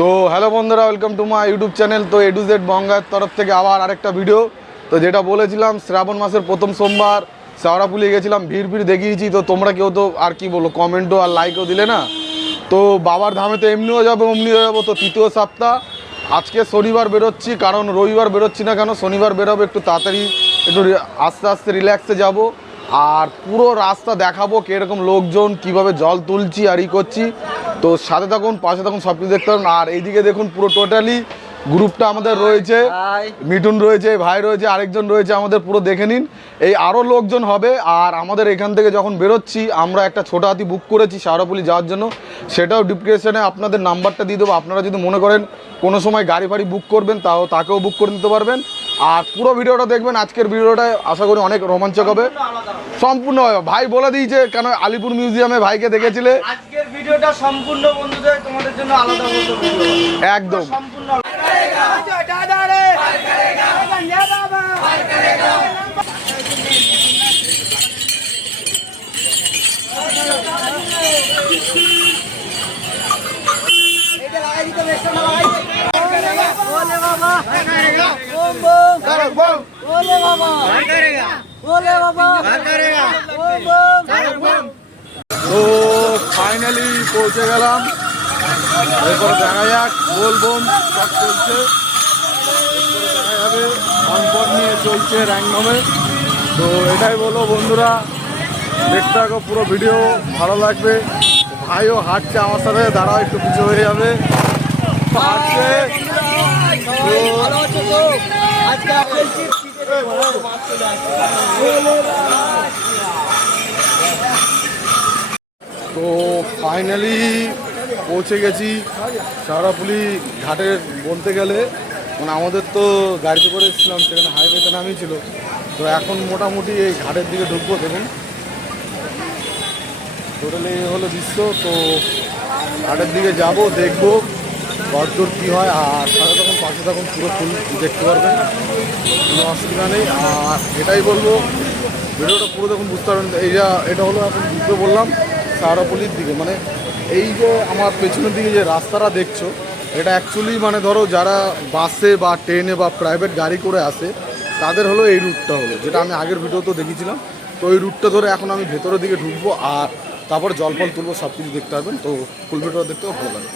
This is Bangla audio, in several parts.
তো হ্যালো বন্ধুরা, welcome to my YouTube channel. তো এ টু জেড বঙ্গার তরফ থেকে আবার আরেকটা ভিডিও। তো যেটা বলেছিলাম, শ্রাবণ মাসের প্রথম সোমবার শেওড়াফুলি গেছিলাম, ভিড় দেখিয়েছি। তো তোমরা কেউ তো আর কি বলো, কমেন্টও আর লাইকও দিলে না। তো বাবার ধামে তো এমনিও যাবো অমনিও যাবো। তো তৃতীয় সপ্তাহ, আজকে শনিবার বেরোচ্ছি, কারণ রবিবার বেরোচ্ছি না কেন, শনিবার বেরোবো একটু তাড়াতাড়ি, একটু আস্তে আস্তে রিল্যাক্সে যাব। আর পুরো রাস্তা দেখাবো কীরকম লোকজন, কিভাবে জল তুলছি আর ই করছি। তো সাথে থাকুন, পাশে থাকুন, সব কিছু দেখতে পাবেন। আর এইদিকে দেখুন, পুরো টোটালি গ্রুপটা আমাদের রয়েছে, মিঠুন রয়েছে, ভাই রয়েছে, আরেকজন রয়েছে আমাদের, পুরো দেখে নিন। এই আরও লোকজন হবে। আর আমাদের এখান থেকে যখন বেরোচ্ছি, আমরা একটা ছোটো হাতি বুক করেছি শেওড়াফুলি যাওয়ার জন্য, সেটাও ডিসক্রিপশনে আপনাদের নাম্বারটা দিয়ে দেবো। আপনারা যদি মনে করেন কোনো সময় গাড়ি ফাড়ি বুক করবেন, তাকেও বুক করে নিতে পারবেন। আর পুরো ভিডিওটা দেখবেন, আজকের ভিডিওটায় আশা করি অনেক রোমাঞ্চক হবে। সম্পূর্ণ ভাই বলে দিয়েছে, কেন আলিপুর মিউজিয়ামে ভাইকে দেখেছিলে। আজকের ভিডিওটা সম্পূর্ণ বন্ধুদের তোমাদের জন্য আলাদা একদম সম্পূর্ণ। তো ফাইনালি পৌঁছে গেলাম। এরপরে দেখা যাক, বলবোম সব চলছে, দেখা যাবে অনপট নিয়ে চলছে র্যাঙ্কনমে। তো এটাই বলো বন্ধুরা, দেখতে থাকো পুরো ভিডিও, ভালো লাগবে। ভাইও হাঁটছে আমার সাথে, দাঁড়াও একটু পিছু হয়ে যাবে, হাঁটছে। তো ফাইনালি পৌঁছে গেছি শেওড়াফুলি ঘাটের। বলতে গেলে মানে আমাদের তো গাড়িতে করে এসেছিলাম, সেখানে হাইওয়েতে নামিয়েছিল। তো এখন মোটামুটি এই ঘাটের দিকে ঢুকবো। দেখুন টোটালি হলো দৃশ্য। তো ঘাটের দিকে যাব, দেখবো কতদূর কী হয়। আর সাথে তখন পাশে তখন পুরো ফুল দেখতে পারবেন, কোনো অসুবিধা নেই। আর এটাই বলবো, ভিডিওটা পুরো দেখুন, বুঝতে পারবেন। এটা হলো এখন ঢুকতে বললাম শেওড়াফুলির দিকে। মানে এই যে আমার পেছনের দিকে যে রাস্তাটা দেখছো, এটা অ্যাকচুয়ালি মানে ধরো যারা বাসে বা ট্রেনে বা প্রাইভেট গাড়ি করে আসে, তাদের হলো এই রুটটা হলো, যেটা আমি আগের ভিডিওতেও দেখেছিলাম। তো এই রুটটা ধরে এখন আমি ভেতরের দিকে ঢুকবো, আর তারপর জল ফল তুলবো, সব কিছু দেখতে পারবেন। তো ফুল ভিডিও দেখতেও ভালো লাগে।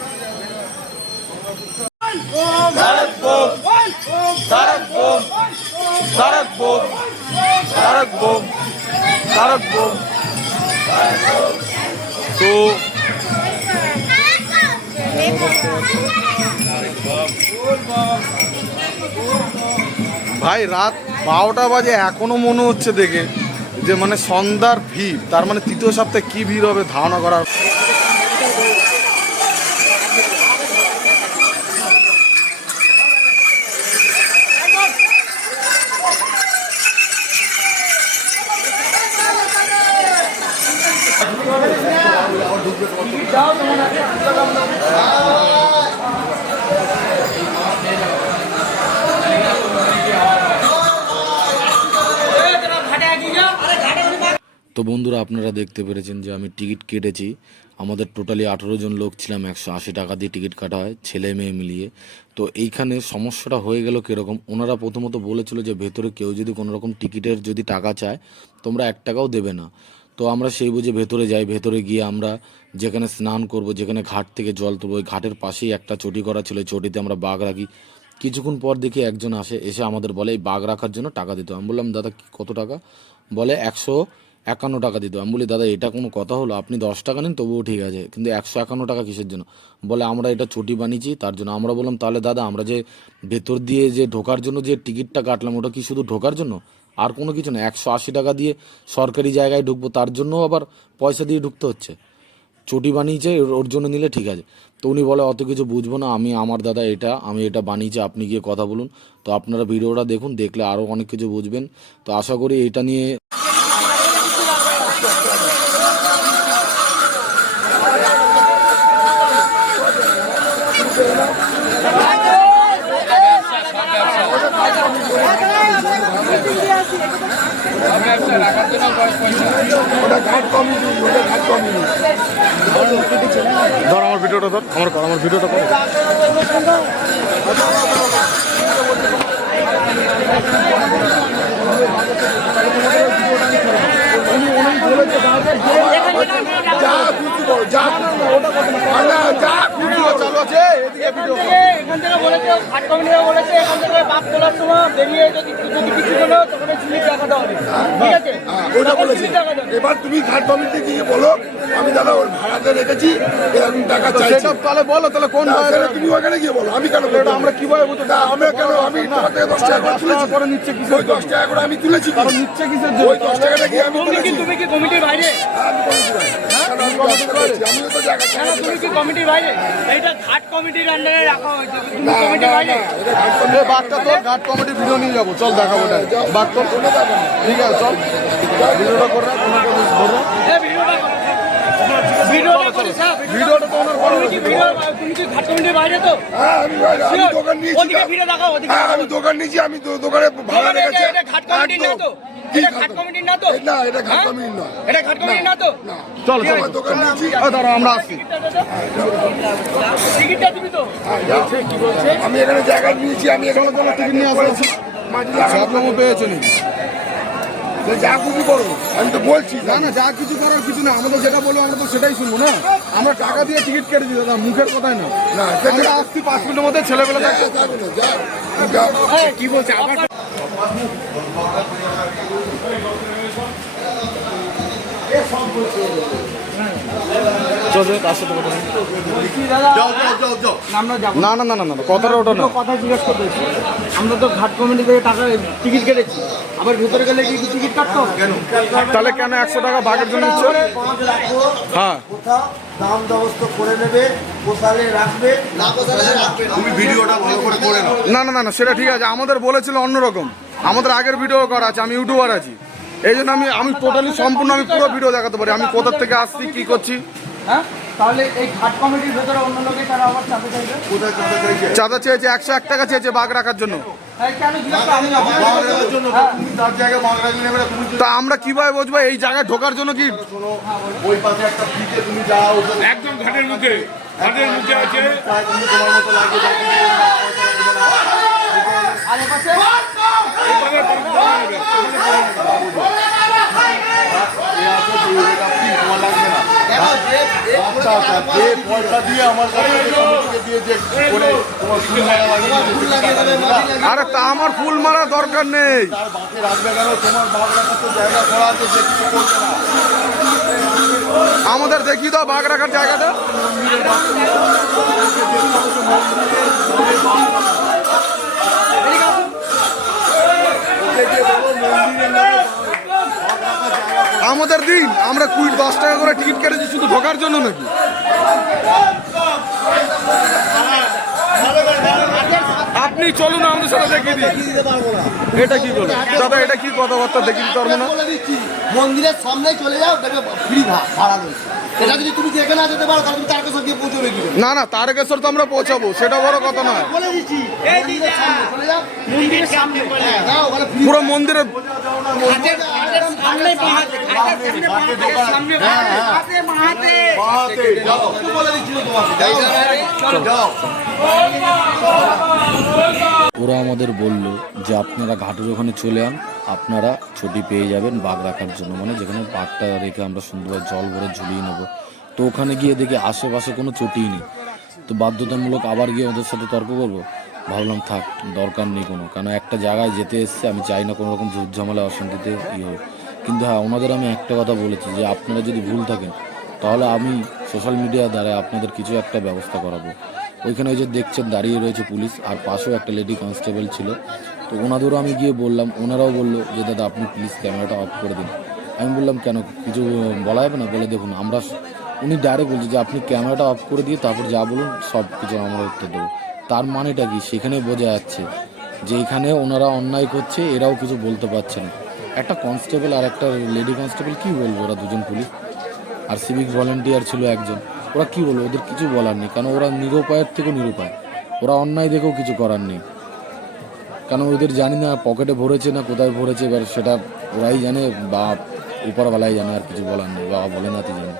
তো ভাই রাত 12টা বাজে, এখনো মনে হচ্ছে দেখে যে মানে সন্ধ্যার ভিড়। তার মানে তৃতীয় সপ্তাহে কি ভিড় হবে ধারণা করার। তো বন্ধুরা, আপনারা দেখতে পেরেছেন যে আমি টিকিট কেটেছি। আমাদের টোটালি 18 জন লোক ছিলাম, 180 টাকা দিয়ে টিকিট কাটা হয় ছেলে মেয়ে মিলিয়ে। তো এইখানে সমস্যাটা হয়ে গেল কীরকম, ওনারা প্রথমত বলেছিল যে ভেতরে কেউ যদি কোনো রকম টিকিটের যদি টাকা চায়, তোমরা 1 টাকাও দেবে না। তো আমরা সেই বুঝে ভেতরে যাই। ভেতরে গিয়ে আমরা যেখানে স্নান করব, যেখানে ঘাট থেকে জল তুলব, ওই ঘাটের পাশেই একটা চটি করা ছিল, এই চটিতে আমরা বাঘ রাখি। কিছুক্ষণ পর দেখি একজন এসে আমাদের বলে এই বাঘ রাখার জন্য টাকা দিতে। আমি বললাম দাদা কত টাকা? বলে 151 টাকা দিত। আমি বলি দাদা এটা কোনো কথা হলো, আপনি 10 টাকা নিন তবুও ঠিক আছে, কিন্তু 151 টাকা কিসের জন্য? বলে আমরা এটা চটি বানিয়েছি তার জন্য। আমরা বললাম তাহলে দাদা আমরা যে ভেতর দিয়ে যে ঢোকার জন্য যে টিকিটটা কাটলাম, ওটা কি শুধু ঢোকার জন্য, আর কোনো কিছু না? 180 টাকা দিয়ে সরকারি জায়গায় ঢুকবো, তার জন্য আবার পয়সা দিয়ে ঢুকতে হচ্ছে? চটি বানিয়েছে ওর জন্য নিলে ঠিক আছে। তো উনি বলে অত কিছু বুঝবো না, আমার দাদা আমি এটা বানিয়েছি, আপনি গিয়ে কথা বলুন। তো আপনারা ভিডিওটা দেখুন, দেখলে আরও অনেক কিছু বুঝবেন। তো আশা করি এটা নিয়ে ওটা ঘাট কমিটি, ওটা ঘাট কমিটি। ধর আমার ভিডিওটা ধর, আমার ভিডিওটা কর। যা খুশি করো, যা না যা ভিডিও চালু আছে, এদিকে ভিডিও এখান থেকে বলেছে, ঘাট কমিটিরা বলেছে, এখান থেকে বাস তোলার সময় বেরিয়ে যদি কিছু হলো তখন চুলি টাকাটা হবে, ঠিক আছে? ওটা বলেছি। এবার তুমি ঘাট কমিটি গিয়ে বলো আমি দাদা ওর ভাড়াতে রেখেছি, এরকম টাকা চাইছি। তাহলে বলো, তাহলে কোন না, সেটা তুমি ওখানে গিয়ে বলো, আমি কেন বলবো? আমরা কিভাবে বুঝতে না, আমরা কেন, আমি তোমার থেকে 10 টাকা করে তুলেছি। করে নিচ্ছে ওই 10 টাকা করে আমি তুলেছি কি? নিচ্ছে কিসের ওই 10 টাকাটা কি আমি তুলেছি? তুমি কি কমিটির বাইরে? আমি কমিটি নয়। কারণ আমি ব্যবসা করছি, আমিও তো জায়গা কেন তুমি কি কমিটির বাইরে? এইটা ঘাট কমিটির আন্ডারে রাখা হয়েছে, তুমি না, কমিটির না, বাইরে? না, এটা ঘাট কমিটি। বাঘটা তোর ঘাট কমিটি ভিডিও নিয়ে যাবো, চল দেখাবো ওটা। বাঘ তোর, কোনো ব্যাপার না। ঠিক আছে চল, ভিডিওটা করে রাখ, কোনো কোনো ধরো। এই ভিডিওটা করিস, হ্যাঁ, ভিডিওটা তো ওনার বড়। তুমি কি ঘাট কমিটির বাইরে তো? হ্যাঁ, আমি দোকান নিয়েছি। ওদিকে ভিড়ে দেখাও, ওদিকে হ্যাঁ, আমি দোকান নিয়েছি, আমি দোকানে ভাড়া রেখেছি। এটা ঘাট কমিটির না তো? কি এটা ঘাট ঘাট কমিটির না তো? না, এটা ঘাট হ্যাঁ? কমিটি নয়। এটা ঘাট কমিটির না তো? না, চল চল, আমার দোকান নিয়েছি। দাঁড়া আমরা আসছি। টিকিটটা দিবি তো? হ্যাঁ, যাও। আমি এখানে জায়গা নিয়েছি, আমি এখানে কোনো টিকিট নিয়ে আসছি। মাঝে আপনাকে পেয়েছো নি? যা খুশি করো, আমি তো বলছি। না না, যা কিছু করার কিছু না, আমাদের যেটা বলবো আমরা তো সেটাই শুনবো না। আমরা টাকা দিয়ে টিকিট কেটে দিই দাদা, মুখের কথাই না। না, আমরা আসছি 5 মিনিটের মধ্যে, ছেলেবেলা থাকছে। কি বলছে আবার? চল তার সাথে কথা বলি। আমরা যাবো না না না না না, কথাটা ওটা না। কথা জিজ্ঞেস করতেছি, আমরা তো ঘাট কমিটি থেকে টাকা টিকিট কেটেছি, আবার ভিতরে গেলে কি টিকিট কাটতো? তাহলে কেন 100 টাকা বাঘের জন্য নিচ্ছ? হ্যাঁ, কোথাও দাম দবস্ত করে নেবে, পোষালে রাখবে, না পোষালে রাখবে না। তুমি ভিডিওটা ভালো করে করে নাও। না না না না, সেটা ঠিক আছে। আমাদের বলেছিল অন্যরকম, আমাদের আগের ভিডিও করা আছে, আমি ইউটিউবার আছি, এই জন্য আমি টোটালি সম্পূর্ণ আমি পুরো ভিডিও দেখাতে পারি, আমি কোথা থেকে আসছি কি করছি। হ্যাঁ, তাহলে এই ঘাট কমিটির ভেতরে অন্য লোকে তারা আবার চাপে চাইবে? কোথায় চাঁদা চাইছে? চাঁদা চেয়েছে 101 টাকা চেয়েছে বাঘ রাখার জন্য। হ্যাঁ, কেন জিজ্ঞেস করো? আমি যাবো। বাঘ রাখার জন্য তো তুমি তার জায়গায় বাঘ রাখলে নেবে না, তুমি তা আমরা কিভাবে বুঝবো এই জায়গায় ঢোকার জন্য কি? শোনো, ওই পাশে একটা ফ্রিজে তুমি যাও, একদম ঘাটের মুখে আছে। তাই তুমি তোমার মতো লাগিয়ে দাও, কিন্তু কোনো পয়সা লাগবে না। আর এ পাশে? এ আছে, তুই এটা free, তোমার লাগবে না। আচ্ছা, আচ্ছা, যে পয়সা দিয়ে আমার কাছে যে কমিটিকে দিয়ে যে করে তোমার ফুল মারা লাগিয়ে দিয়েছে, আরে তা আমার ফুল মারা দরকার নেই। তার বাকি রাখবে কেন? তোমার বাঘ রাখার তো জায়গা করা আছে, সে কিছু করবে না। আমাদের দেখিয়ে দাও বাঘ রাখার জায়গাটা। আমাদের দিন, আমরা 10 টাকা করে টিকিট কেটেছি শুধু ঢোকার জন্য নাকি? আপনি চলুন আমাদের সাথে দেখিয়ে দিন। এটা কি বলে দাদা, এটা কি কথাবার্তা দেখিয়ে দিতে পারবো না? বলে দিচ্ছি, মন্দিরের সামনে চলে যাও, দেখবে ফ্রি ভাড়া রয়েছে। এটা যদি তুমি যেখানে যেতে পারো, তাহলে তুমি তারকেশ্বর গিয়ে পৌঁছবে কি করে? না না, তারকেশ্বর তো আমরা পৌঁছাবো, সেটা বড় কথা নয়। বলে দিচ্ছি, মন্দিরের সামনে চলে যাও, মন্দিরের সামনে যাও, ওখানে free পুরো মন্দিরে বলে দিচ্ছি তোমাকে, যাও। ওরা আমাদের বলল যে আপনারা ঘাটের ওখানে চলে আন, আপনারা ছুটি পেয়ে যাবেন বাঘ রাখার জন্য, মানে যেখানে বাঘটা রেখে আমরা সুন্দরভাবে জল ভরে ঝুলিয়ে নেব। তো ওখানে গিয়ে দেখি আশেপাশে কোনো চটিই নেই। তো বাধ্যতামূলক আবার গিয়ে ওদের সাথে তর্ক করবো, ভাবলাম থাক, দরকার নেই কোনো, কারণ একটা জায়গায় যেতে এসছে, আমি চাই না কোনো রকম ঝুট ঝামেলা অশান্তিতে হোক। কিন্তু হ্যাঁ, ওনাদের আমি একটা কথা বলেছি যে আপনারা যদি ভুল থাকেন তাহলে আমি সোশ্যাল মিডিয়া দ্বারা আপনাদের কিছু একটা ব্যবস্থা করাবো। ওইখানে ওই যে দেখছেন দাঁড়িয়ে রয়েছে পুলিশ, আর পাশেও একটা লেডি কনস্টেবল ছিল। তো ওনাদেরও আমি গিয়ে বললাম, ওনারাও বললো যে দাদা আপনি প্লিজ ক্যামেরাটা অফ করে দিন। আমি বললাম কেন, কিছু বলা যাবে না? বলে দেখুন আমরা, উনি ডাইরেক্ট বলছে যে আপনি ক্যামেরাটা অফ করে দিয়ে তারপর যা বলুন সব কিছু আমরা উত্তর দেবো। তার মানেটা কি? সেখানে বোঝা যাচ্ছে যে এখানে ওনারা অন্যায় করছে, এরাও কিছু বলতে পারছে না। একটা কনস্টেবল আর একটা লেডি কনস্টেবল কী বলবো, ওরা দুজন পুলিশ আর সিভিক ভলেন্টিয়ার ছিল একজন, ওরা কি বলবো? ওদের কিছু বলার নেই, কারণ ওরা নিরুপায়ের থেকেও নিরুপায়, ওরা অন্যায় দেখেও কিছু করার নেই। কারণ ওদের জানি না পকেটে ভরেছে না কোথায় ভরেছে, এবার সেটা ওরাই জানে বা উপরওয়ালাই জানে, আর কিছু বলার নেই, বাবা বলে না তুই জানে।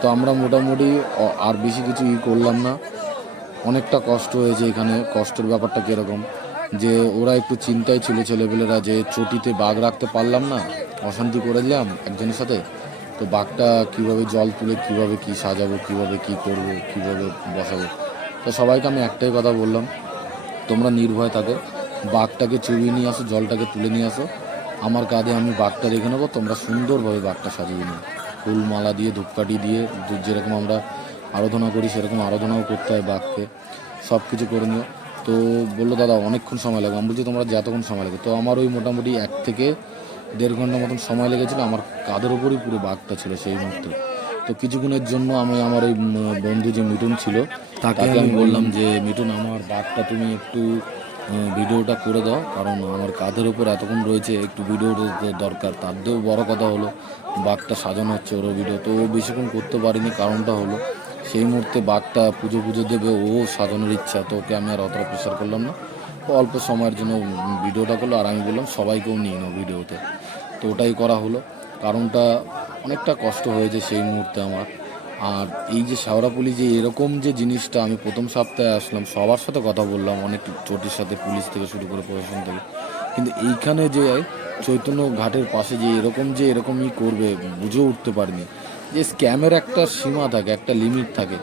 তো আমরা মোটামুটি আর বেশি কিছু করলাম না। অনেকটা কষ্ট হয়েছে এখানে। কষ্টের ব্যাপারটা কীরকম যে ওরা একটু চিন্তায় ছিল ছেলেপেলেরা, যে চটিতে বাঘ রাখতে পারলাম না, অশান্তি করে দিলাম একজনের সাথে, তো বাঘটা কীভাবে জল তুলে কীভাবে কী সাজাবো, কীভাবে কী করব, কীভাবে বসাবো। তো সবাইকে আমি একটাই কথা বললাম, তোমরা নির্ভয় থাকো, বাঘটাকে চুরিয়ে নিয়ে আসো, জলটাকে তুলে নিয়ে আসো, আমার কাঁধে আমি বাঘটা রেখে নেবো, তোমরা সুন্দরভাবে বাঘটা সাজিয়ে নিও, ফুল মালা দিয়ে ধূপকাঠি দিয়ে যেরকম আমরা আরাধনা করি সেরকম আরাধনাও করতে হয় বাঘকে, সব কিছু করে নিও। তো বললো দাদা অনেকক্ষণ সময় লাগবে। আমি বলছি তোমরা যতক্ষণ সময় লাগে। তো আমার ওই মোটামুটি 1 থেকে 1.5 ঘন্টা মতন সময় লেগেছিলো। আমার কাঁধের ওপরই পুরো বাঘটা ছিল সেই মুহূর্তে। তো কিছুক্ষণের জন্য আমি আমার ওই বন্ধু যে মিঠুন ছিল তাকে আমি বললাম যে মিঠুন, আমার বাঘটা তুমি একটু ভিডিওটা করে দাও, কারণ আমার কাঁধের ওপর এতক্ষণ রয়েছে, একটু ভিডিওটা দরকার। তার দিয়েও বড়ো কথা হলো বাঘটা সাজানো হচ্ছে ওরও ভিডিও, তো ও বেশিক্ষণ করতে পারিনি। কারণটা হলো সেই মুহূর্তে বাঘটা পুজো দেবে, ও সাজানোর ইচ্ছা, তো ওকে আমি আর অতটা প্রেশার করলাম না। তো অল্প সময়ের জন্য ভিডিওটা করলো, আর আমি বললাম সবাইকেও নিয়ে নাও ভিডিওতে। তো ওটাই করা হলো। কারণটা অনেকটা কষ্ট হয়েছে সেই মুহূর্তে আমার। আর এই যে শেওড়াফুলি যে এরকম যে জিনিসটা, আমি প্রথম সপ্তাহে আসলাম, সবার সাথে কথা বললাম, অনেক চটির সাথে, পুলিশ থেকে শুরু করে প্রশাসন থেকে, কিন্তু এইখানে যে চৈতন্য ঘাটের পাশে যে এরকমই করবে বুঝে উঠতে পারিনি। যে স্ক্যামের একটা সীমা থাকে, একটা লিমিট থাকে,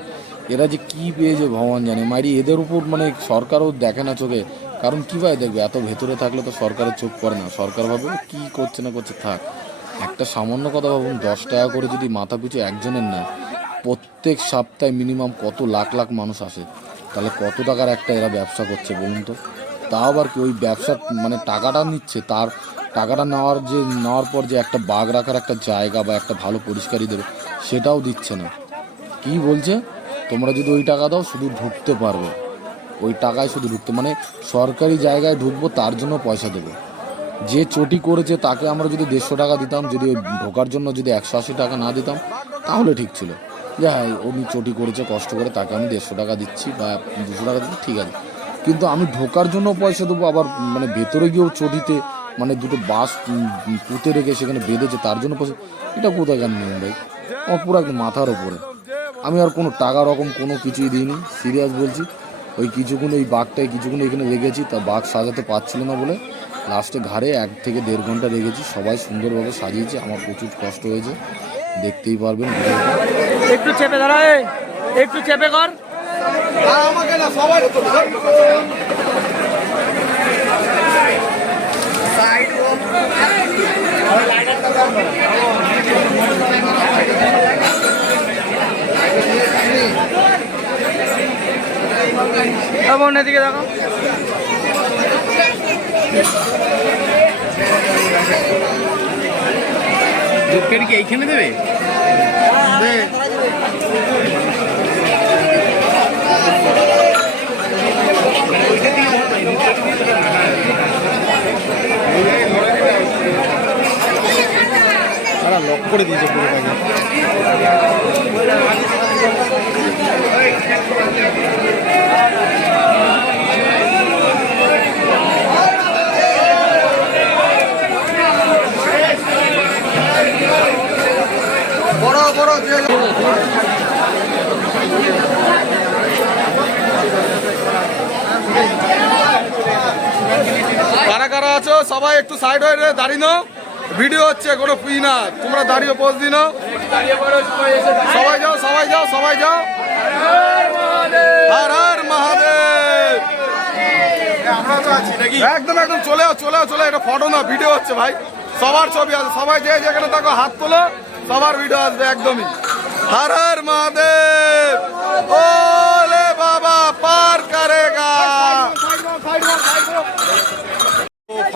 এরা যে কী পেয়েছে ভগবান জানে। মারি এদের উপর মানে সরকারও দেখে না চোখে, কারণ কীভাবে দেখবে, এত ভেতরে থাকলে তো সরকারের চোখ পড়ে না। সরকার ভাবে কী করছে না করছে থাক, একটা সামান্য কথা ভাবুন, 10 টাকা করে যদি মাথা পিছু একজনের নেয়, প্রত্যেক সপ্তাহে মিনিমাম কত লাখ লাখ মানুষ আসে, তাহলে কত টাকার একটা এরা ব্যবসা করছে বলুন তো। তাও আবার কি ওই ব্যবসা মানে টাকাটা নিচ্ছে, তার টাকাটা নেওয়ার পর যে একটা বাঘ রাখার একটা জায়গা বা একটা ভালো পরিষ্কারই দেবে, সেটাও দিচ্ছে না। কি বলছে, তোমরা যদি ওই টাকা দাও শুধু ঢুকতে পারবে, ওই টাকায় শুধু ঢুকতে, মানে সরকারি জায়গায় ঢুকবো তার জন্য পয়সা দেবে। যে চটি করেছে তাকে আমরা যদি 150 টাকা দিতাম, যদি ওই ঢোকার জন্য যদি 180 টাকা না দিতাম, তাহলে ঠিক ছিল যে হ্যাঁ উনি চটি করেছে কষ্ট করে, তাকে আমি 150 টাকা দিচ্ছি বা 200 টাকা দিচ্ছি, ঠিক আছে। কিন্তু আমি ঢোকার জন্য পয়সা দেবো, আবার মানে ভেতরে গিয়েও চটিতে মানে দুটো বাঁশ পুঁতে রেখে সেখানে বেঁধেছে তার জন্য পয়সা, এটা কোথাকার নিয়ম ভাই? আমার পুরো একদম মাথার ওপরে। আমি আর কোনো টাকা রকম কোনো কিছুই দিইনি, সিরিয়াস বলছি। ওই কিছুক্ষণ এই বাঘটায় কিছুক্ষণ এখানে রেখেছি, তা বাঘ সাজাতে পারছিল না বলে লাস্টে ঘাড়ে 1 থেকে 1.5 ঘন্টা রেখেছি। সবাই সুন্দরভাবে সাজিয়েছে, আমার প্রচুর কষ্ট হয়েছে, দেখতেই পারবেন ভিডিওটা। একটু চেপে দাঁড়া, একটু চেপে কর। আমাকে না সবাই বোনের দিকে দেখো। দুধকারি কি এইখানে দেবে? লক করে দিয়েছে পুরো টাকা। বড় বড় যে কারা কারা আছো সবাই একটু সাইড হয়ে দাঁড়িয়ে নাও, ভিডিও হচ্ছে, কোনো ফি না, তোমরা দাঁড়িয়ে পোজ দিন। সবাই যাও সবাই যাও সবাই যাও। হর হর মহাদেব। একদম একদম চলে চলে, এটা ফটো না ভিডিও হচ্ছে ভাই, সবার ছবি আছে, সবাই যে যেখানে থাকো হাত তোলো, সবার ভিডিও আসবে একদমই। হর হর মহাদেব, ওলে বাবা পার করেগা।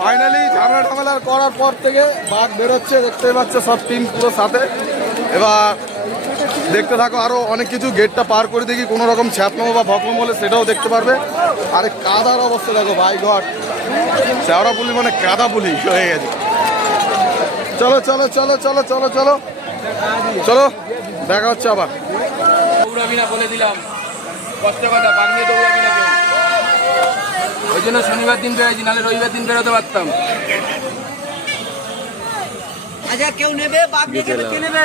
ফাইনালি ঝামেলা করার পর থেকে বাঘ বেরোচ্ছে, দেখতে পাচ্ছে সব টিম পুরো সাথে। এবার দেখতে থাকো, আরো অনেক কিছু, গেটটা পার করে দেখি কোনো রকম ছ্যাপলাম বা ভকলম হলে সেটাও দেখতে পারবে। আরে কাদার অবস্থা দেখো ভাই, ঘট শেওড়াফুলি মানে কাদা পুলি হয়ে গেছে। চলো চলো চলো চলো চলো চলো চলো, দেখা হচ্ছে আবার। দৌড়াবি না বলে দিলাম, কষ্ট কথা, বাগনিয়ে দৌড়াবি না কেউ। ওই ওই জন্য শনিবার দিন বেরোয়েছি, নাহলে রবিবার দিন বেরোতে পারতাম। আচ্ছা কেউ নেবে বাঘ নিয়ে যাবে, কে নেবে?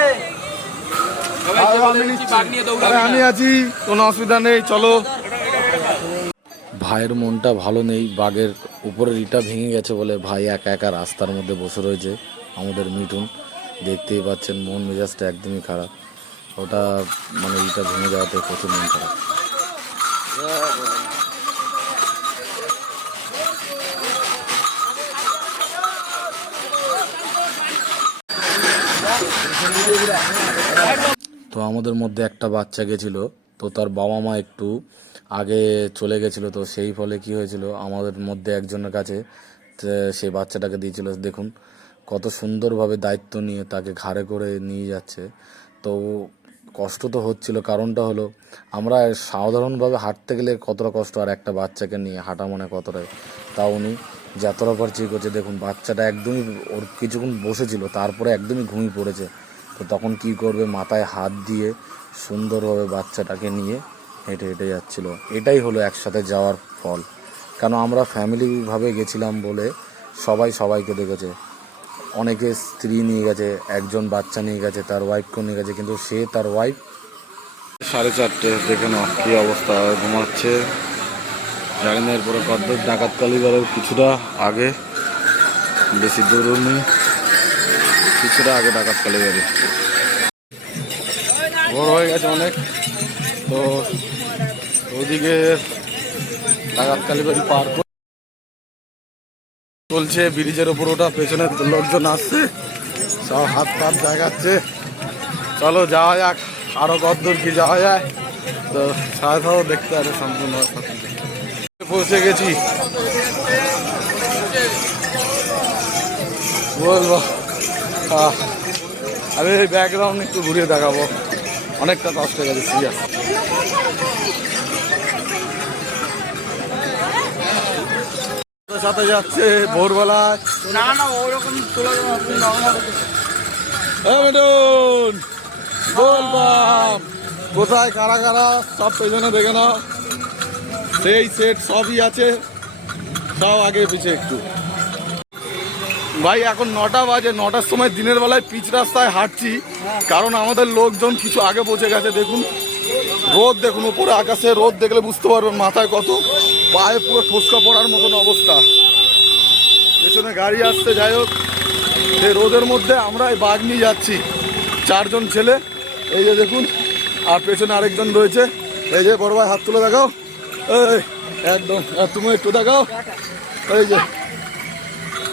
সবাইকে বলে দিচ্ছি, বাঘ নিয়ে আরে দৌড়াবে আমি না। আছি, কোনো অসুবিধা নেই, চলো। ভাইয়ের মনটা ভালো নেই, বাঘের উপরের ইটা ভেঙে গেছে বলে ভাই একা একা রাস্তার মধ্যে বসে রয়েছে। আমাদের মিঠুন দেখতেই পাচ্ছেন, মন মেজাজটা একদমই খারাপ। ওটা মানে ইটা ভেঙে যাওয়াতে প্রচুর মন খারাপ। তো আমাদের মধ্যে একটা বাচ্চা গেছিলো, তো তার বাবা মা একটু আগে চলে গেছিলো, তো সেই ফলে কি হয়েছিল, আমাদের মধ্যে একজনের কাছে সেই বাচ্চাটাকে দিয়েছিল। দেখুন কত সুন্দরভাবে দায়িত্ব নিয়ে তাকে ঘাড়ে করে নিয়ে যাচ্ছে। তো কষ্ট তো হচ্ছিল, কারণটা হলো আমরা সাধারণভাবে হাঁটতে গেলে কতটা কষ্ট, আর একটা বাচ্চাকে নিয়ে হাঁটা মানে কতটাই। তা উনি যতটা পারছি করছে। দেখুন বাচ্চাটা একদমই, ওর কিছুক্ষণ বসেছিল, তারপরে একদমই ঘুমিয়ে পড়েছে। তো তখন কি করবে, মাথায় হাত দিয়ে সুন্দরভাবে বাচ্চাটাকে নিয়ে হেঁটে হেঁটে যাচ্ছিল। এটাই হলো একসাথে যাওয়ার ফল। কেন আমরা ফ্যামিলিভাবে গেছিলাম বলে সবাই সবাইকে দেখেছে। অনেকে স্ত্রী নিয়ে গেছে, একজন বাচ্চা নিয়ে গেছে, তার ওয়াইফকেও নিয়ে গেছে, কিন্তু সে তার ওয়াইফ 4:30 দেখে নাও কী অবস্থা, ঘুমাচ্ছে। জানি না এরপরে কদ্দূর ডাকাত কালীবাড়ের কিছুটা আগে, বেশি দূরও নেই, কিছুটা আগে ডাকাত কালীবাড়ি। ভোর হয়ে গেছে অনেক, তো ওদিকে ডাকাত কালীবাড়ি পার চলছে, ব্রিজের ওপর ওটা, পেছনে লোকজন আসছে, সব হাত পাত জাগাচ্ছে। চলো যাওয়া যাক, আরো কতদূর কি যাওয়া যায়, তো সাথেও দেখতে হবে সম্পূর্ণ। পৌঁছে গেছি, বলবো আরে ব্যাকগ্রাউন্ড একটু ঘুরিয়ে দেখাবো, অনেকটা কষ্ট হয়ে গেছে সিরিয়াস। সাথে যাচ্ছে ভোরবেলায়। না না ওরকম তোলা যাবে না, আপনি নরমাল বলবাম কোথায় কারা কারা সব পেছনে দেখে নাও, সেই সেট সবই আছে, সব আগে পিছে একটু। ভাই এখন 9টা বাজে, 9টার সময় দিনের বেলায় পিচ রাস্তায় হাঁটছি, কারণ আমাদের লোকজন কিছু আগে পৌঁছে গেছে। দেখুন রোদ, দেখুন উপরে আকাশে রোদ দেখলে বুঝতে পারবেন মাথায় কত, পায়ে পুরো ঠোসকা পড়ার মতন অবস্থা। পেছনে গাড়ি আসছে, যাই হোক সেই রোদের মধ্যে আমরা এই বাঘ নিয়ে যাচ্ছি, 4 জন ছেলে, এই যে দেখুন, আর পেছনে আরেকজন রয়েছে, এই যে বড় ভাই হাত তুলে দেখাও, এই একদম, তুমি একটু দেখাও, এই যে।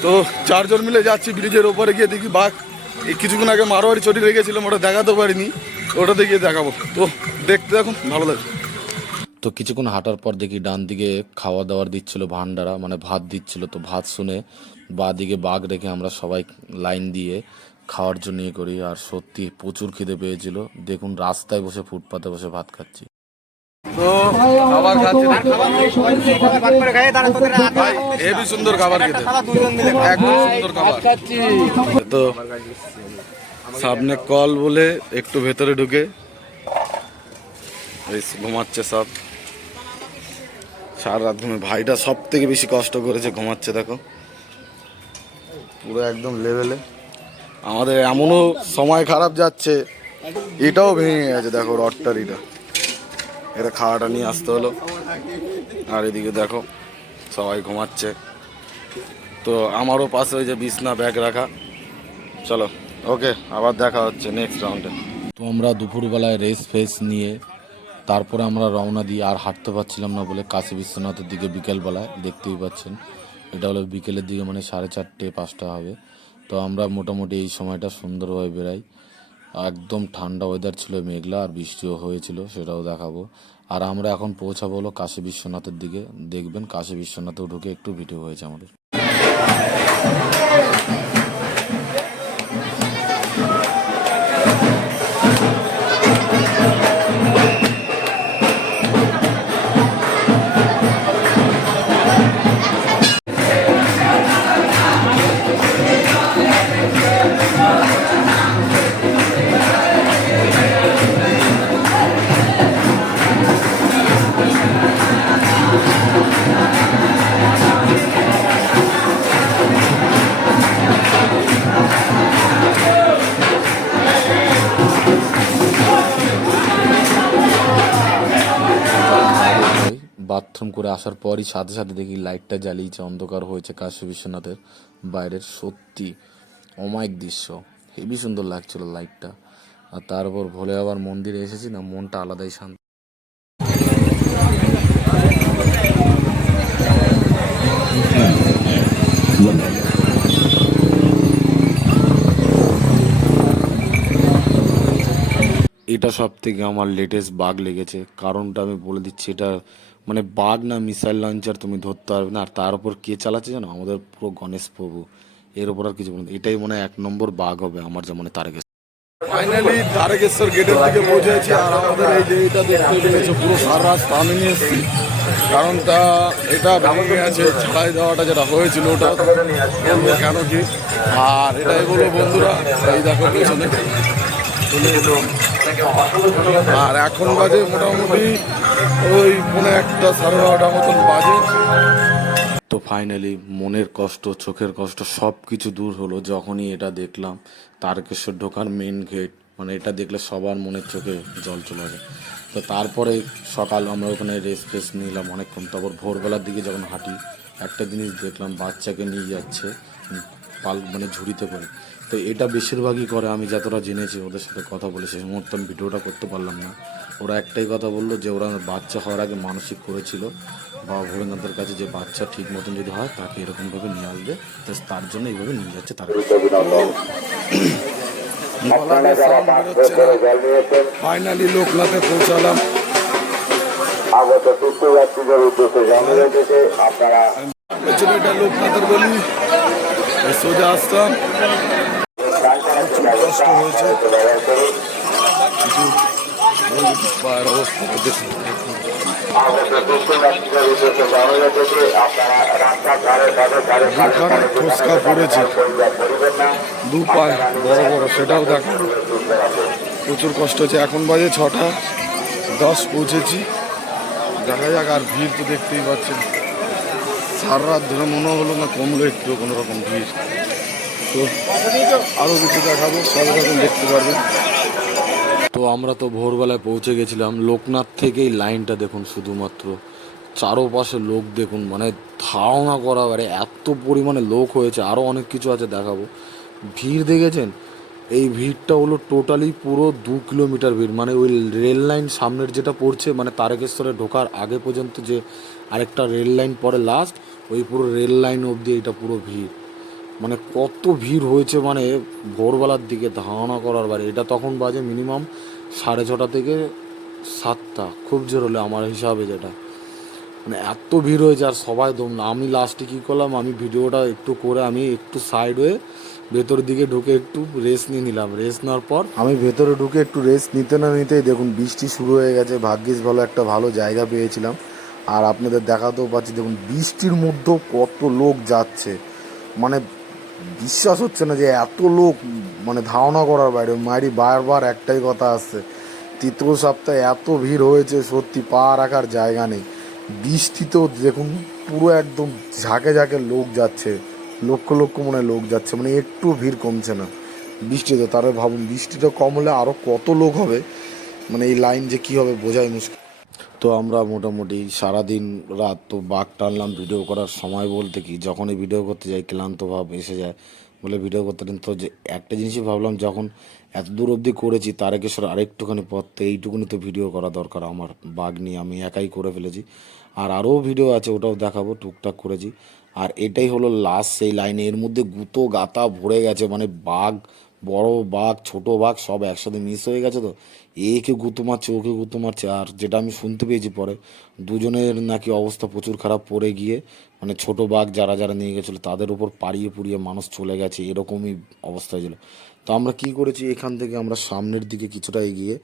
তো 4 জন মিলে যাচ্ছি, ব্রিজের ওপরে গিয়ে দেখি বাঘ। এই কিছুক্ষণ আগে মারোয়ারি চটি রেখেছিলাম, ওটা দেখাতে পারিনি, ওটাতে গিয়ে দেখাবো। তো দেখতে দেখুন, ভালো লাগে। তো কিছুক্ষণ হাঁটার পর দেখি ডান দিকে খাওয়া দাওয়ার দিচ্ছিল, ভান্ডারা মানে ভাত দিচ্ছিল। তো ভাত শুনে বাঁ দিকে বাঘ রেখে আমরা সবাই লাইন দিয়ে খাওয়ার জন্য ইয়ে করি। আর সত্যি প্রচুর খিদে পেয়েছিল, দেখুন রাস্তায় বসে ফুটপাতে বসে ভাত খাচ্ছি। তো খাবার খাচ্ছি, ভাই হেবি সুন্দর খাবার খেতে, একদম সুন্দর খাবার খাচ্ছি। তো সামনে কল বলে একটু ভেতরে ঢুকে ঘুমাচ্ছে সব, সারা রাত ঘুমে। ভাইটা সব থেকে বেশি কষ্ট করেছে, ঘুমাচ্ছে দেখো পুরো একদম লেভেলে। আমাদের এমনও সময় খারাপ যাচ্ছে, এটাও ভেঙে গেছে দেখো, রডটার এটা খাওয়াটা নিয়ে আসতে হলো। আর এদিকে দেখো সবাই ঘুমাচ্ছে। তো আমারও পাশে ওই যে বিছনা ব্যাগ রাখা। চলো ওকে, আবার দেখা হচ্ছে নেক্সট রাউন্ডে। তো আমরা দুপুরবেলায় রেস্ট ফেস নিয়ে তারপরে আমরা রওনা দিই। আর হাঁটতে পারছিলাম না বলে কাশী বিশ্বনাথের দিকে বিকেলবেলায়, দেখতেই পাচ্ছেন এটা হলো বিকেলের দিকে, মানে 4:30 5টা হবে। তো আমরা মোটামুটি এই সময়টা সুন্দরভাবে বেরাই। একদম ঠান্ডা ওয়েদার ছিল, মেঘলা, আর বৃষ্টিও হয়েছিল, সেটাও দেখাবো। আর আমরা এখন পৌঁছাবো হলো কাশী বিশ্বনাথের দিকে। দেখবেন কাশী বিশ্বনাথেও ঢুকে একটু ভিডিও হয়েছে আমাদের। করে আসার পরই সাথে সাথে দেখি লাইটটা জ্বালিয়েছে, অন্ধকার হয়েছে কাশী বিশ্বনাথের বাইরের। সত্যি অমায়িক দৃশ্য, হেবি সুন্দর লাগছিল লাইটটা। আর তারপর ভোলে বাবার মন্দিরে এসেছি না, মনটা আলাদাই শান্তি। এটা সব থেকে আমার লেটেস্ট বাগ লেগেছে, কারণটা আমি বলে দিচ্ছি। এটা মানে বাগ না মিসাইল লঞ্চার তুমি ধরতে পারবে না। আর তার উপর কে চালাচ্ছে জানো? আমাদের পুরো গণেশ প্রভু। এর উপর আর কিছু বলুন, এটাই মনে হয় 1 নম্বর বাগ হবে আমার, যেমন তারকে। ফাইনালি তারকেশ্বর গেটের দিকে পৌঁছেছি। আর আমাদের এই যে এটা দেখতে পেয়েছে পুরো সারা রাত আমি নিয়ে এসেছি, কারণটা এটা ভেঙে গেছে। ছাড়াই দেওয়াটা যেটা হয়েছিল ওটা বলবো কেন কি। আর এটাই বলবো বন্ধুরা, এই দেখো পেছনে চলে এলো। আর এখন বাজে মোটামুটি ওই 1:30 12:30 মতন বাজে। তো ফাইনালি মনের কষ্ট, চোখের কষ্ট সব কিছু দূর হলো যখনই এটা দেখলাম। তারকেশ্বর ঢোকার মেন গেট, মানে এটা দেখলে সবার মনের চোখে জল চলে আসে। তো তারপরে সকাল আমরা ওখানে রেস্ট ফেস্ট নিলাম অনেকক্ষণ। তারপর ভোরবেলার দিকে যখন হাঁটি, একটা জিনিস দেখলাম, বাচ্চাকে নিয়ে যাচ্ছে মানে ঝুড়িতে করে। তো এটা বেশিরভাগই করে, আমি যতটা জেনেছি ওদের সাথে কথা বলে সেই মুহূর্তে আমি ভিডিওটা করতে পারলাম না। ওরা একটাই কথা বললো যে ওরা বাচ্চা হওয়ার আগে মানসিক করেছিল বাবা ভোলেনাথের কাছে, যে বাচ্চা ঠিক মতন যদি হয় তাকে এরকমভাবে নিয়ে আসবে। তো তার জন্য এইভাবে নিয়ে যাচ্ছে তারা। ফাইনালি লোকনাথে পৌঁছালাম। এটা লোকনাথের গলি, সোজা আসতাম। কষ্ট হয়েছে, পায়ের অবস্থা দেখুন। দুখানে ফসকা পড়েছে, 2 পায়ে বড় বড়, সেটাও দেখো। প্রচুর কষ্ট হচ্ছে। এখন বাজে 6:10 পৌঁছেছি। দেখা যাক। আর ভিড় তো দেখতেই পাচ্ছেন, সারা রাত ধরে মনে হলো না কমলো একটু কোনো রকম ভিড়। তো আরও কিছু দেখাবো, সব রকম দেখতে পারবেন। তো আমরা তো ভোরবেলায় পৌঁছে গেছিলাম। লোকনাথ থেকেই লাইনটা দেখুন, শুধুমাত্র চারোপাশে লোক দেখুন, মানে ধারণা করা পারে এত পরিমাণে লোক হয়েছে। আরও অনেক কিছু আছে দেখাবো। ভিড় দেখেছেন? এই ভিড়টা হলো টোটালি পুরো 2 কিলোমিটার ভিড়। মানে ওই রেল লাইন সামনের যেটা পড়ছে, মানে তারকেশ্বরে ঢোকার আগে পর্যন্ত যে আরেকটা রেল লাইন পরে লাস্ট, ওই পুরো রেল লাইন অবধি এটা পুরো ভিড়। মানে কত ভিড় হয়েছে, মানে ভোরবেলার দিকে ধারণা করার বাইরে। এটা তখন বাজে মিনিমাম 6:30 থেকে 7টা, খুব জোর হলে আমার হিসাবে যেটা। মানে এত ভিড় হয়েছে আর সবাই দম না। আমি লাস্টে কী করলাম, আমি ভিডিওটা একটু করে আমি একটু সাইড হয়ে ভেতরের দিকে ঢুকে একটু রেস্ট নিয়ে নিলাম। রেস্ট নেওয়ার পর আমি ভেতরে ঢুকে একটু রেস্ট নিতে না নিতেই দেখুন বৃষ্টি শুরু হয়ে গেছে। ভাগ্যিস ভালো একটা ভালো জায়গা পেয়েছিলাম। আর আপনাদের দেখাতেও পাচ্ছি, দেখুন বৃষ্টির মধ্যেও কত লোক যাচ্ছে। মানে বিশ্বাস হচ্ছে না যে এত লোক, মানে ধারণা করার বাইরে। মায়েরই বারবার একটাই কথা আসছে, তৃতীয় সপ্তাহে এত ভিড় হয়েছে, সত্যি পা রাখার জায়গা নেই। বৃষ্টিতেও দেখুন পুরো একদম ঝাঁকে ঝাঁকে লোক যাচ্ছে, লক্ষ লক্ষ মনে লোক যাচ্ছে, মানে একটু ভিড় কমছে না বৃষ্টিতে। তারা ভাবুন বৃষ্টিটা কম হলে আরও কত লোক হবে, মানে এই লাইন যে কী হবে বোঝাই মুশকিল। তো আমরা মোটামুটি সারাদিন রাত তো বাঘ টানলাম। ভিডিও করার সময় বলতে কি, যখনই ভিডিও করতে যাই ক্লান্ত ভাব এসে যায় বলে ভিডিও করতে দিন। তো যে একটা জিনিসই ভাবলাম, যখন এত দূর অবধি করেছি তারকেশ্বর আরেকটুখানি পথ, তো এইটুকুনি তো ভিডিও করা দরকার আমার। বাঘ নিয়ে আমি একাই করে ফেলেছি, আর আরও ভিডিও আছে, ওটাও দেখাবো, টুকটাক করেছি। আর এটাই হলো লাস্ট সেই লাইনে। এর মধ্যে গুঁতো গাতা ভরে গেছে, মানে বাঘ, বড় বাঘ ছোট বাঘ সব একসাথে মিস হয়ে গেছে। তো একে গুঁতো মারছে, ওকে গুঁতো মারছে। আর যেটা আমি শুনতে পেয়েছি পরে, দুজনের নাকি অবস্থা প্রচুর খারাপ, পড়ে গিয়ে মানে ছোট বাঘ যারা যারা নিয়ে গেছিলো তাদের উপর পাড়িয়ে পুড়িয়ে মানুষ চলে গেছে, এরকমই অবস্থা ছিল। তো আমরা কি করেছি, এখান থেকে আমরা সামনের দিকে কিছুটা এগিয়ে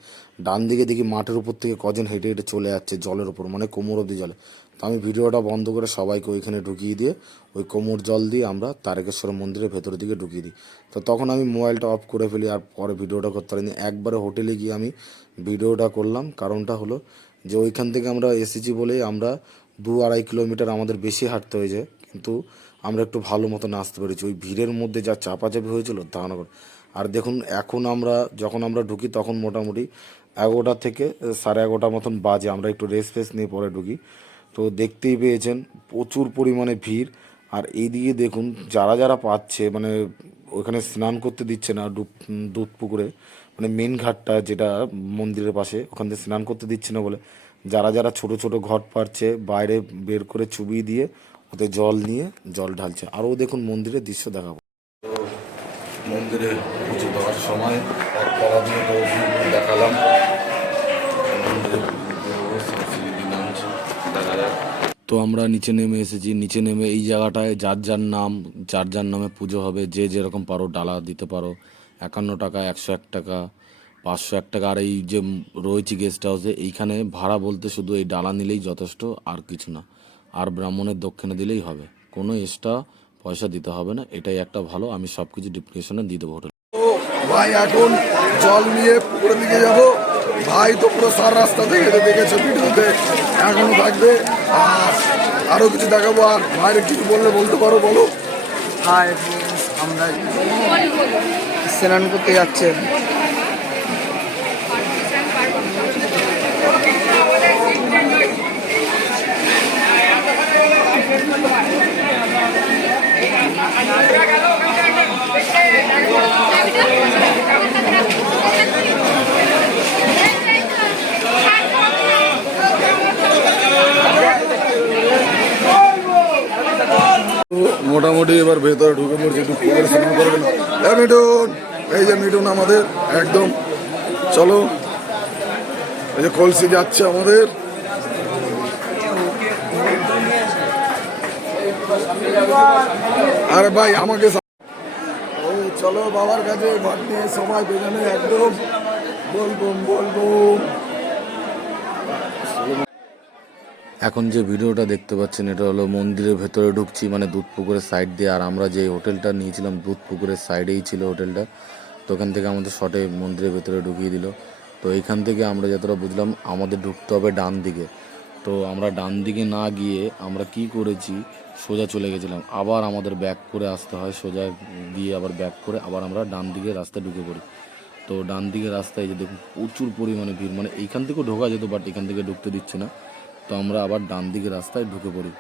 ডান দিকে দেখি মাঠের উপর থেকে কজন হেঁটে হেঁটে চলে যাচ্ছে জলের ওপর, মানে কোমর অবধি জলে। তো আমি ভিডিওটা বন্ধ করে সবাইকে ওইখানে ঢুকিয়ে দিয়ে ওই কোমর জল দিয়ে আমরা তারকেশ্বর মন্দিরের ভেতরের দিকে ঢুকিয়ে দিই। তো তখন আমি মোবাইলটা অফ করে ফেলি, আর পরে ভিডিওটা করতে পারিনি। একবারে হোটেলে গিয়ে আমি ভিডিওটা করলাম। কারণটা হলো যে ওইখান থেকে আমরা এসেছি বলেই আমরা 2-2.5 কিলোমিটার আমাদের বেশি হাঁটতে হয়েছে, কিন্তু আমরা একটু ভালো মতো আসতে পেরেছি। ওই ভিড়ের মধ্যে যা চাপাচাপি হয়েছিল ধারণা করে। আর দেখুন এখন আমরা যখন আমরা ঢুকি তখন মোটামুটি 11টা থেকে 11:30 মতন বাজে। আমরা একটু রেস্ট ফেস্ট নিয়ে পরে ঢুকি। তো দেখতেই পেয়েছেন প্রচুর পরিমাণে ভিড়। আর এইদিকে দেখুন যারা যারা পাচ্ছে মানে ওখানে স্নান করতে দিচ্ছে না দুধ পুকুরে, মানে মেন ঘাটটা যেটা মন্দিরের পাশে, ওখান থেকে স্নান করতে দিচ্ছে না বলে যারা যারা ছোট ছোট ঘট পাচ্ছে বাইরে বের করে চুবিয়ে দিয়ে ওতে জল নিয়ে জল ঢালছে। আরও দেখুন মন্দিরের দৃশ্য দেখাবো। মন্দিরে পুজো দেওয়ার সময় আর কলা দিয়ে তো দেখালাম। তো আমরা নিচে নেমে এসেছি। নিচে নেমে এই জায়গাটায় যার যার নামে পুজো হবে, যে যেরকম পারো ডালা দিতে পারো। 51 টাকা, 101 টাকা, 501 টাকা। আর এই যে রয়েছে গেস্ট হাউসে, এইখানে ভাড়া বলতে শুধু এই ডালা নিলেই যথেষ্ট, আর কিছু না। আর ব্রাহ্মণের দক্ষিণা দিলেই হবে, কোনো এক্সট্রা পয়সা দিতে হবে না। এটাই একটা ভালো, আমি সব কিছু ডিসক্রিপশনে দিয়ে দেবো হোটেল। ভাই এখন জল নিয়ে পুকুরের দিকে যাব। ভাই তো পুরো সার রাস্তা থেকে দেখেছে ভিডিওতে, এখনো থাকবে। আর আরো কিছু দেখাবো। আর ভাইয়ের কিছু বলতে পারো, বলো। হাই, আমরা স্নান করতে যাচ্ছেন। মোটামুটি এবার ভেতরে ঢুকে পড়ছে, একটু পুকুরে স্নান করবেন। মিঠুন, এই যে মিঠুন আমাদের একদম, চলো। এই যে কলসি যাচ্ছে আমাদের। আরে ভাই আমাকে চলো বাবার কাছে ঘর নিয়ে সবাই বেজানে একদম বলবো। এখন যে ভিডিওটা দেখতে পাচ্ছেন এটা হলো মন্দিরের ভেতরে ঢুকছি, মানে দুধ পুকুরের সাইড দিয়ে। আর আমরা যে হোটেলটা নিয়েছিলাম দুধ পুকুরের সাইডেই ছিল হোটেলটা। তো ওখান থেকে আমাদের শর্টে মন্দিরের ভেতরে ঢুকিয়ে দিল। তো এইখান থেকে আমরা যতটা বুঝলাম আমাদের ঢুকতে হবে ডান দিকে। তো আমরা ডান দিকে না গিয়ে আমরা কি করেছি, সোজা চলে গেছিলাম। আবার আমাদের ব্যাক করে আসতে হয়, সোজা গিয়ে আবার ব্যাক করে আবার আমরা ডান দিকে রাস্তায় ঢুকে পড়ি। তো ডান দিকের রাস্তায় যে দেখুন প্রচুর পরিমাণে ভিড়, মানে এইখান থেকেও ঢোকা যেত বাট এখান থেকে ঢুকতে দিচ্ছে না। তো আমরা আবার ডান দিকের রাস্তায় ঢুকে পড়ি।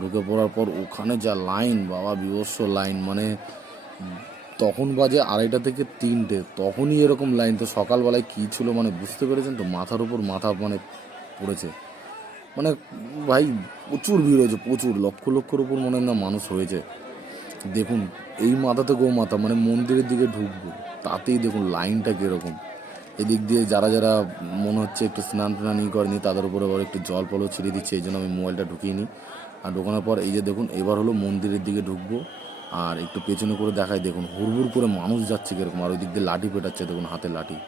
ঢুকে পড়ার পর ওখানে যা লাইন, বাবা বিভৎস লাইন, মানে তখন বাজে 2:30 থেকে 3টে, তখনই এরকম লাইন। তো সকালবেলায় কী ছিল মানে বুঝতে পেরেছেন তো, মাথার উপর মাথা মানে পড়েছে। মানে ভাই প্রচুর ভিড় হয়েছে, প্রচুর লক্ষের উপর মনে হয় না মানুষ হয়েছে। দেখুন এই মাথা থেকে ও মাথা, মানে মন্দিরের দিকে ঢুকবো তাতেই দেখুন লাইনটা কীরকম। এদিক দিয়ে যারা যারা মনে হচ্ছে একটু স্নান করেনি তাদের উপরে আবার একটু জল পলও ছিটিয়ে দিচ্ছে, এই জন্য আমি মোবাইলটা ঢুকিয়ে নিই। আর ঢোকানোর পর এই যে দেখুন এবার হলো মন্দিরের দিকে ঢুকবো। আর একটু পেছনে করে দেখাই, দেখুন হুড়হুড় করে মানুষ যাচ্ছে কীরকম। আর ওই দিক দিয়ে লাঠি পেটাচ্ছে, দেখুন হাতে লাঠি।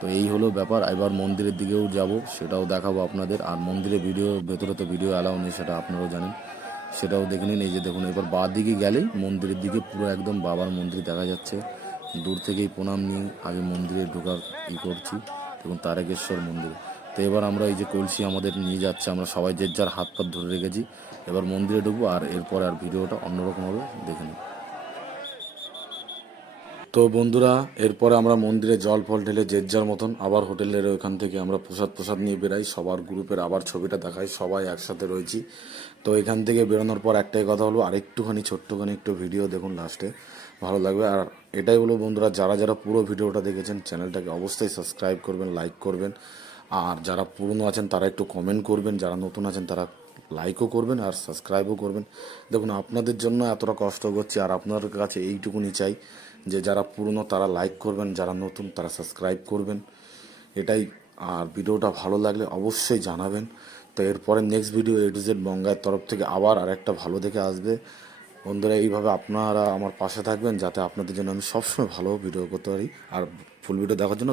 তো এই হলো ব্যাপার। এবার মন্দিরের দিকেও যাব, সেটাও দেখাবো আপনাদের। আর মন্দিরের ভেতরে তো ভিডিও অ্যালাউ নেই, সেটা আপনারাও জানেন, সেটাও দেখে নিন। এই যে দেখুন এবার বাঁ দিকে গেলেই মন্দিরের দিকে পুরো একদম বাবার মন্দির দেখা যাচ্ছে। দূর থেকেই প্রণাম নিয়ে আগে মন্দিরে ঢোকার করছি, দেখুন তারকেশ্বর মন্দির। তো এবার আমরা এই যে কলসি আমাদের নিয়ে যাচ্ছে, আমরা সবাই যে যার হাত পাত ধরে রেখেছি। এবার মন্দিরে ঢুকবো আর এরপরে আর ভিডিওটা অন্যরকম হবে, দেখে নিন। তো বন্ধুরা এরপরে আমরা মন্দিরে জল ফল ঢেলে যে যার মতন আবার হোটেলের ওখান থেকে আমরা প্রসাদ নিয়ে বেরাই। সবার গ্রুপের আবার ছবিটা দেখাই, সবাই একসাথে রয়েছি। তো এখান থেকে বেরোনোর পর একটাই কথা হলো, আরেকটুখানি ছোট্টখানি একটু ভিডিও দেখুন, লাস্টে ভালো লাগবে। আর এটাই হলো বন্ধুরা, যারা যারা পুরো ভিডিওটা দেখেছেন চ্যানেলটাকে অবশ্যই সাবস্ক্রাইব করবেন, লাইক করবেন। আর যারা পুরনো আছেন তারা একটু কমেন্ট করবেন, যারা নতুন আছেন তারা লাইকও করবেন আর সাবস্ক্রাইবও করবেন। দেখুন আপনাদের জন্য এতটা কষ্ট করছি, আর আপনাদের কাছে এইটুকুনি চাই যে যারা পুরনো তারা লাইক করবেন, যারা নতুন তারা সাবস্ক্রাইব করবেন, এটাই। আর ভিডিওটা ভালো লাগলে অবশ্যই জানাবেন। তো এরপরে next video A to Z বঙ্গায়ের তরফ থেকে আবার আরেকটা ভালো দেখে আসবে। বন্ধুরা এইভাবে আপনারা আমার পাশে থাকবেন, যাতে আপনাদের জন্য আমি সবসময় ভালো ভিডিও করতে পারি। আর ফুল ভিডিও দেখার জন্য